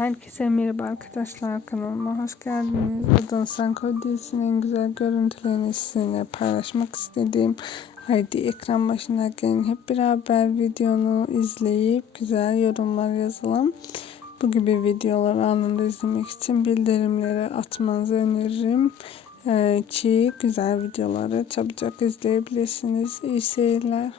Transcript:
Herkese merhaba arkadaşlar kanalıma hoş geldiniz. Adana Sanko dizisinin en güzel görüntülerini sizinle paylaşmak istediğim Haydi ekran başına gelin hep beraber videonu izleyip güzel yorumlar yazalım. Bu gibi videoları anında izlemek için bildirimleri atmanızı öneririm. Ee, ki güzel videoları çabucak izleyebilirsiniz. İyi seyirler.